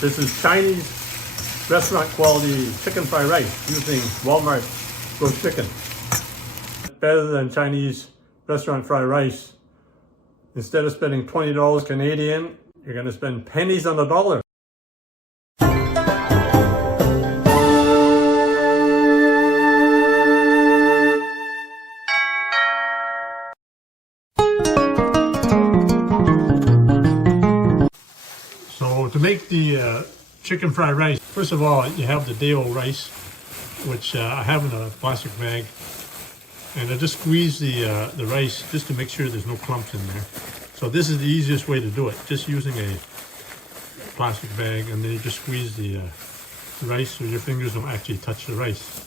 This is Chinese restaurant quality chicken fried rice using Walmart roast chicken. Better than Chinese restaurant fried rice. Instead of spending $20 Canadian, you're going to spend pennies on the dollar. So to make the chicken fried rice, first of all, you have the day-old rice, which I have in a plastic bag. And I just squeeze the rice just to make sure there's no clumps in there. So this is the easiest way to do it, just using a plastic bag, and then you just squeeze the rice so your fingers don't actually touch the rice.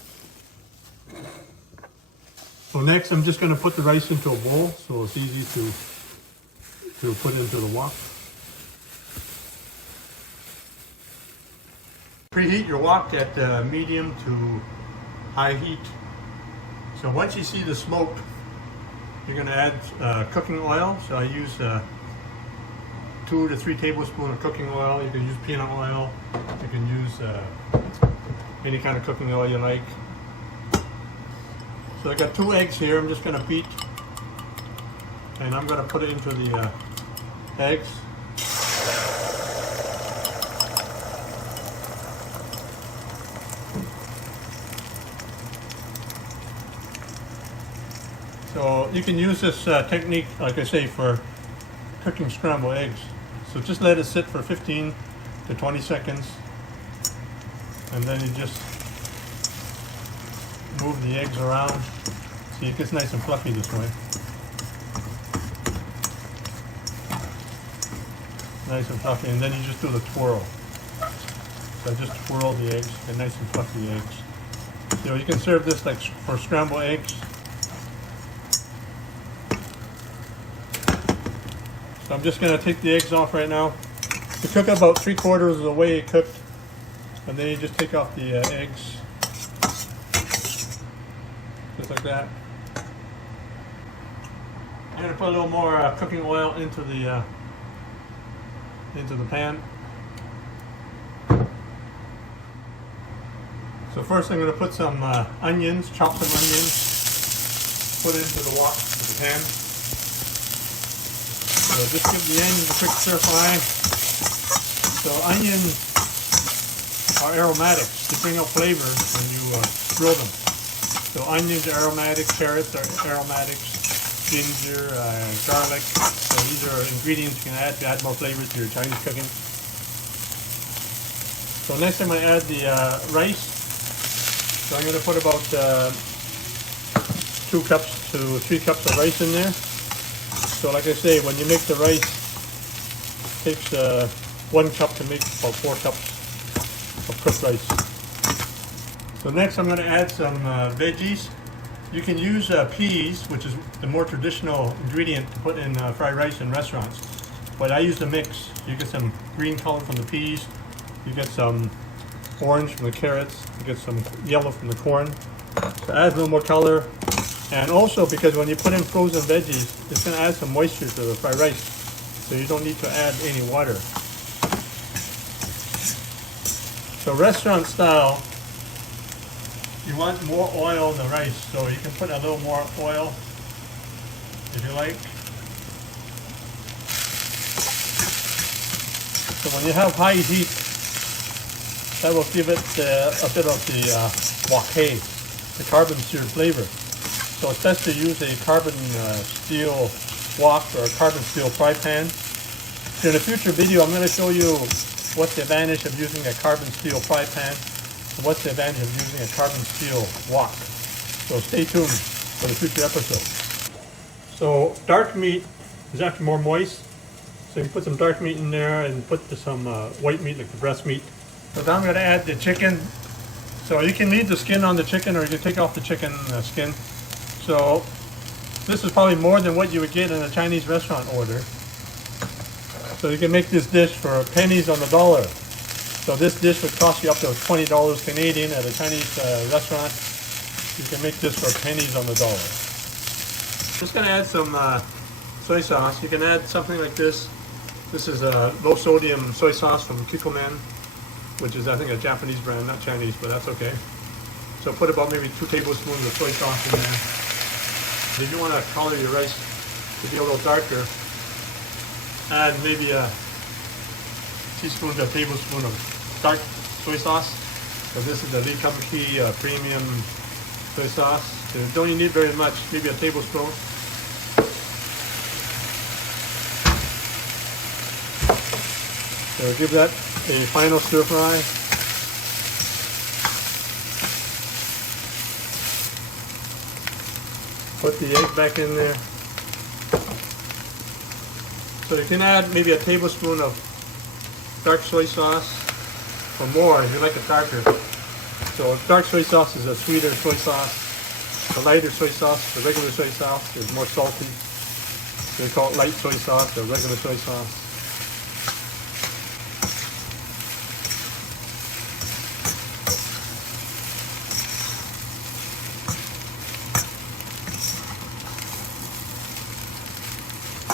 So next I'm just going to put the rice into a bowl so it's easy to put into the wok. Preheat your wok at medium to high heat. So once you see the smoke, you're going to add cooking oil. So I use 2 to 3 tablespoons of cooking oil. You can use peanut oil. You can use any kind of cooking oil you like. So I got 2 eggs here. I'm just going to beat, and I'm going to put it into the eggs. So you can use this technique, like I say, for cooking scrambled eggs. So just let it sit for 15 to 20 seconds, and then you just move the eggs around. See, it gets nice and fluffy this way. Nice and fluffy, and then you just do the twirl. So just twirl the eggs, get nice and fluffy eggs. So you can serve this like for scrambled eggs. So I'm just going to take the eggs off right now. You cook about 3/4 of the way cooked, and then you just take off the eggs, just like that. I'm going to put a little more cooking oil into the pan. So first I'm going to put some onions, chop some onions, put it into the wok, the pan. So just give the onions a quick stir fry. So onions are aromatics. They bring out flavor when you grill them. So onions are aromatic, carrots are aromatics, ginger, garlic. So these are ingredients you can add to add more flavor to your Chinese cooking. So next I'm going to add the rice. So I'm going to put about 2 cups to 3 cups of rice in there. So like I say, when you make the rice, it takes 1 cup to make about 4 cups of cooked rice. So next I'm going to add some veggies. You can use peas, which is the more traditional ingredient to put in fried rice in restaurants. But I use the mix. You get some green color from the peas, you get some orange from the carrots, you get some yellow from the corn. So add a little more color. And also because when you put in frozen veggies, it's going to add some moisture to the fried rice. So you don't need to add any water. So restaurant style, you want more oil in the rice. So you can put a little more oil if you like. So when you have high heat, that will give it a bit of the Wok Hei, the carbon seared flavor. So it's best to use a carbon steel wok or a carbon steel fry pan. So in a future video, I'm going to show you what's the advantage of using a carbon steel fry pan and what's the advantage of using a carbon steel wok. So stay tuned for the future episode. So dark meat is actually more moist. So you put some dark meat in there and put some white meat like the breast meat. So now I'm going to add the chicken. So you can leave the skin on the chicken or you can take off the chicken skin. So this is probably more than what you would get in a Chinese restaurant order. So you can make this dish for pennies on the dollar. So this dish would cost you up to $20 Canadian at a Chinese restaurant. You can make this for pennies on the dollar. Just going to add some soy sauce. You can add something like this. This is a low sodium soy sauce from Kikkoman. which is I think a Japanese brand, not Chinese, but that's okay. So put about maybe 2 tablespoons of soy sauce in there. If you want to color your rice to be a little darker, add maybe a teaspoon to a tablespoon of dark soy sauce. So this is the Lee Key premium soy sauce. So don't you need very much, maybe a tablespoon. So give that a final stir fry. Put the egg back in there. So you can add maybe a tablespoon of dark soy sauce or more if you like it darker. So dark soy sauce is a sweeter soy sauce. The lighter soy sauce, the regular soy sauce, is more salty. So they call it light soy sauce or regular soy sauce.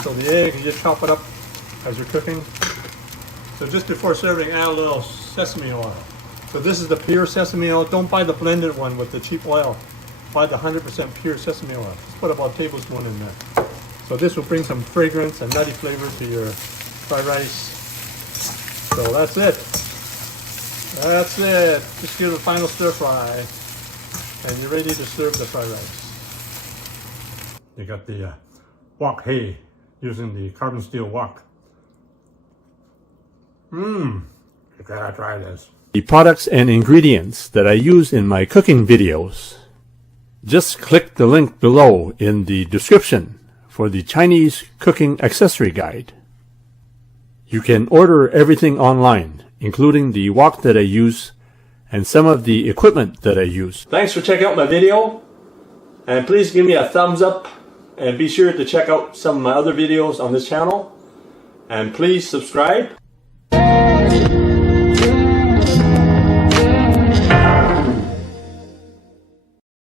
So the egg, you just chop it up as you're cooking. So just before serving, add a little sesame oil. So this is the pure sesame oil. Don't buy the blended one with the cheap oil. Buy the 100% pure sesame oil. Just put about a tablespoon in there. So this will bring some fragrance and nutty flavor to your fried rice. So that's it. That's it. Just give it a final stir fry, and you're ready to serve the fried rice. You got the Wok Hei using the carbon steel wok. You gotta try this. The products and ingredients that I use in my cooking videos, just click the link below in the description for the Chinese cooking accessory guide. You can order everything online, including the wok that I use and some of the equipment that I use. Thanks for checking out my video, and please give me a thumbs up, and be sure to check out some of my other videos on this channel, and please subscribe.